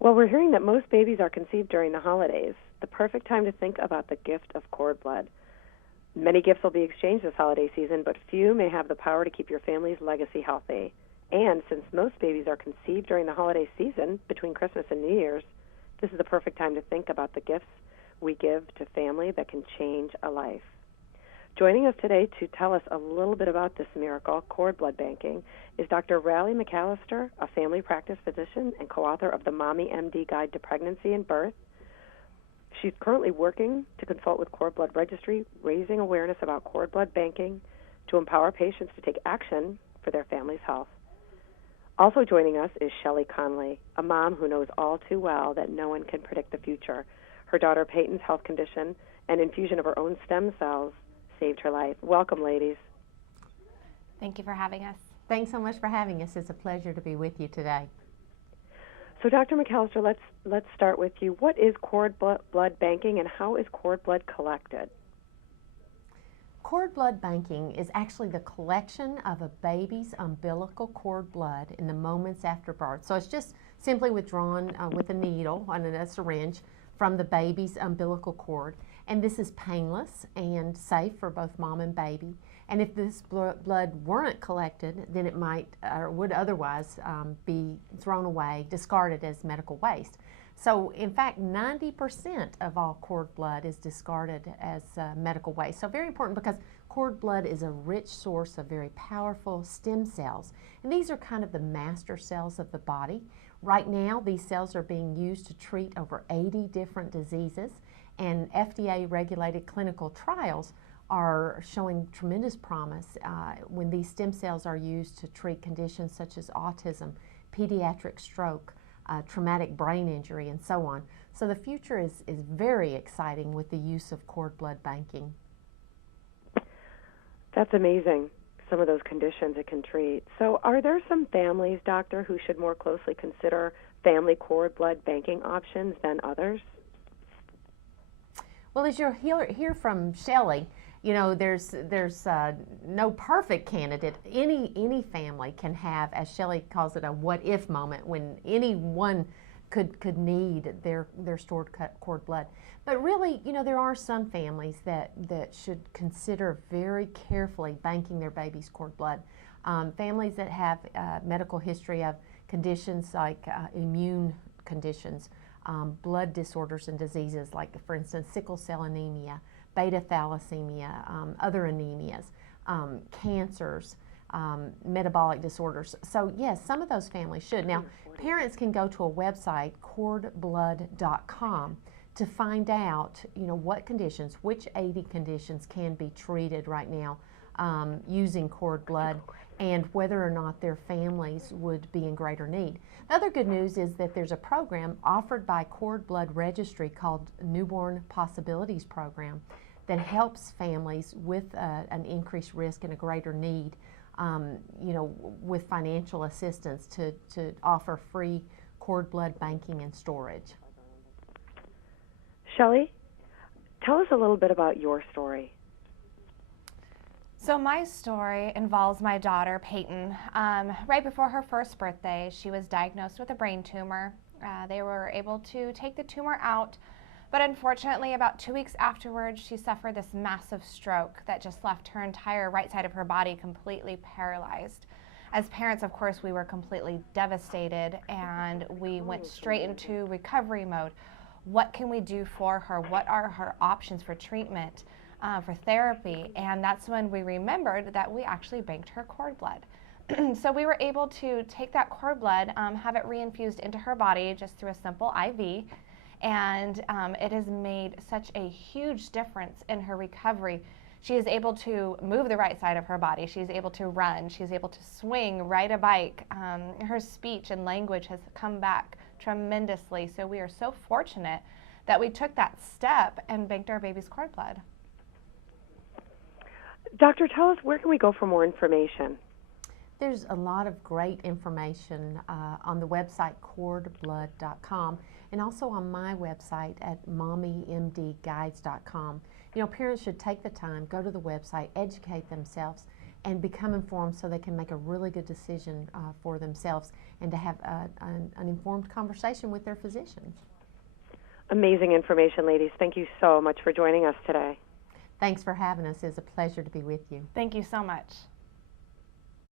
Well, we're hearing that most babies are conceived during the holidays, the perfect time to think about the gift of cord blood. Many gifts will be exchanged this holiday season, but few may have the power to keep your family's legacy healthy. And since most babies are conceived during the holiday season, between Christmas and New Year's, this is the perfect time to think about the gifts we give to family that can change a life. Joining us today to tell us a little bit about this miracle, cord blood banking, is Dr. Riley McAllister, a family practice physician and co-author of the Mommy MD Guide to Pregnancy and Birth. She's currently working to consult with Cord Blood Registry, raising awareness about cord blood banking to empower patients to take action for their family's health. Also joining us is Shelley Conley, a mom who knows all too well that no one can predict the future. Her daughter Peyton's health condition and infusion of her own stem cells saved her life. Welcome, ladies. Thank you for having us. Thanks so much for having us. It's a pleasure to be with you today. So, Dr. McAllister, let's start with you. What is cord blood banking, and how is cord blood collected? Cord blood banking is actually the collection of a baby's umbilical cord blood in the moments after birth. So it's just simply withdrawn with a needle and a syringe from the baby's umbilical cord. And this is painless and safe for both mom and baby. And if this blood weren't collected, then it might or would otherwise be thrown away, discarded as medical waste. So in fact, 90% of all cord blood is discarded as medical waste. So very important, because cord blood is a rich source of very powerful stem cells. And these are kind of the master cells of the body. Right now, these cells are being used to treat over 80 different diseases, and FDA-regulated clinical trials are showing tremendous promise when these stem cells are used to treat conditions such as autism, pediatric stroke, traumatic brain injury, and so on. So the future is very exciting with the use of cord blood banking. That's amazing, some of those conditions it can treat. So are there some families, doctor, who should more closely consider family cord blood banking options than others? Well, as you'll hear from Shelley, you know, there's no perfect candidate. Any family can have, as Shelley calls it, a what-if moment when anyone could need their stored cord blood. But really, you know, there are some families that should consider very carefully banking their baby's cord blood. Families that have medical history of conditions like immune conditions, blood disorders and diseases like, for instance, sickle cell anemia, beta thalassemia, other anemias, cancers, metabolic disorders. So yes, some of those families should. Now, parents can go to a website, cordblood.com, to find out, you know, what conditions, which 80 conditions can be treated right now using cord blood, and whether or not their families would be in greater need. The other good news is that there's a program offered by Cord Blood Registry called Newborn Possibilities Program that helps families with an increased risk and a greater need, you know, with financial assistance to offer free cord blood banking and storage. Shelley, tell us a little bit about your story. So my story involves my daughter, Peyton. Right before her first birthday, she was diagnosed with a brain tumor. They were able to take the tumor out, but unfortunately, about 2 weeks afterwards, she suffered this massive stroke that just left her entire right side of her body completely paralyzed. As parents, of course, we were completely devastated, and we went straight into recovery mode. What can we do for her? What are her options for treatment? For therapy, and that's when we remembered that we actually banked her cord blood. So we were able to take that cord blood, have it reinfused into her body just through a simple IV, and it has made such a huge difference in her recovery. She is able to move the right side of her body. She's able to run. She's able to swing, ride a bike. Her speech and language has come back tremendously. So we are so fortunate that we took that step and banked our baby's cord blood. Doctor, tell us, where can we go for more information? There's a lot of great information on the website cordblood.com, and also on my website at mommymdguides.com. You know, parents should take the time, go to the website, educate themselves, and become informed so they can make a really good decision for themselves, and to have an informed conversation with their physicians. Amazing information, ladies. Thank you so much for joining us today. Thanks for having us. It's a pleasure to be with you. Thank you so much.